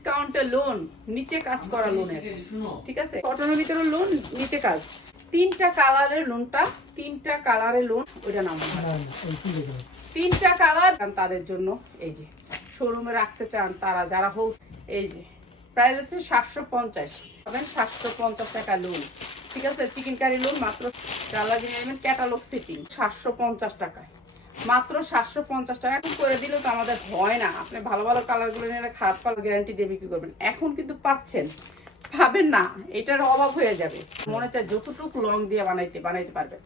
ডিসকাউন্টে লোন, নিচে কাজ করা লোনের, ঠিক আছে? কটনের ভিতরে লোন, নিচে কাজ, 3টা কালারের লোনটা, 3টা কালারের লোন, ওইটা নাম 3টা কালার তাদের জন্য। এই যে শোরুমে রাখতে চান তারা, যারা হোল, এই যে প্রাইস আছে 750 পাবেন, 750 টাকা লোন, ঠিক আছে? চিকেন কারি লোন মাত্র, ক্যাটালগ সেটিং 750 টাকা, মাত্র 750 টাকা করে দিলে তো আমাদের হয় না। আপনি ভালো ভালো কালারগুলো নিয়ে খারাপ কালার গ্যারান্টি দিয়ে বিক্রি করবেন। এখন কিন্তু পাচ্ছেন, পাবেন না, এটার অভাব হয়ে যাবে। মনে চায় যতটুকু লং দিয়ে বানাইতে পারবেন,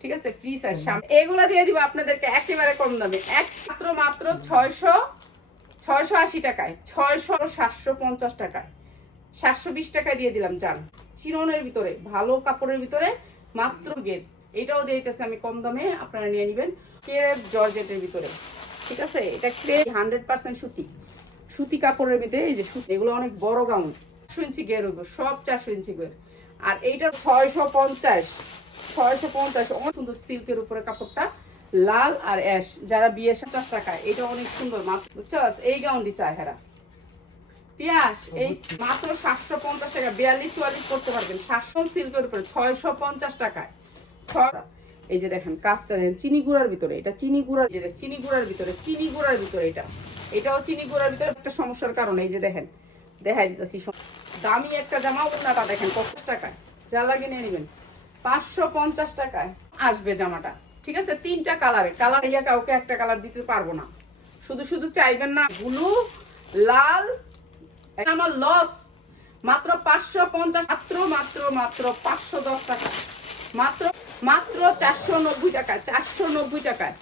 ঠিক আছে? ফ্রি সাইজ এগুলা দিয়ে দিব আপনাদেরকে একেবারে কম দামে, মাত্র 680 টাকায়, 750 টাকায়, 720 টাকায় দিয়ে দিলাম। জান চিরনের ভিতরে, ভালো কাপড়ের ভিতরে, মাত্র গেট, এটাও দিতেছে আমি কম দামে, আপনারা নিয়ে নেবেন। ক্রেপ জর্জেটের ভিতরে, ঠিক আছে? এটা ক্রেপ 100% সুতি কাপড়ের ভিতরে। এই যে সুতি, এগুলো অনেক বড় গাউন, 400 ইঞ্চি গের হইব, সব 400 ইঞ্চি গের। আর এইটা 650 অনেক সুন্দর সিল্কের উপরে কাপড়টা, লাল আর অ্যাশ, যারা বিয়ে 50 টাকায়, এটা অনেক সুন্দর মাত্র, বুঝছো? এই গাউনটি চায় হেরা পিয়াস, এই মাত্র 750 টাকা, 42-44 করতে পারবেন। 700 সিল্কের উপরে 650 টাকায়। এই যে দেখেন কাজটা দেখেন, চিনি গুঁড়ার ভিতরে, এটা চিনি গুঁড়ার, চিনি গুঁড়ার ভিতরে, চিনি গুঁড়ার ভিতরে, এটাও চিনি গুঁড়ার ভিতরে। একটা সমস্যার কারণে এই যে দেখেন, দেখাই দিতেছি, দামি একটা জামা, ওনাটা দেখেন কত টাকায়, যা লাগে নিয়ে নেবেন, 550 টাকায় আসবে জামাটা, ঠিক আছে? 3টা কালারে, কালার ইয়া কাউকে একটা কালার দিতে পারবো না, শুধু চাইবেন না ব্লু, লাল, আমার লস। মাত্র 550, মাত্র 510 টাকা, মাত্র 490 টাকা, 490 টাকায়।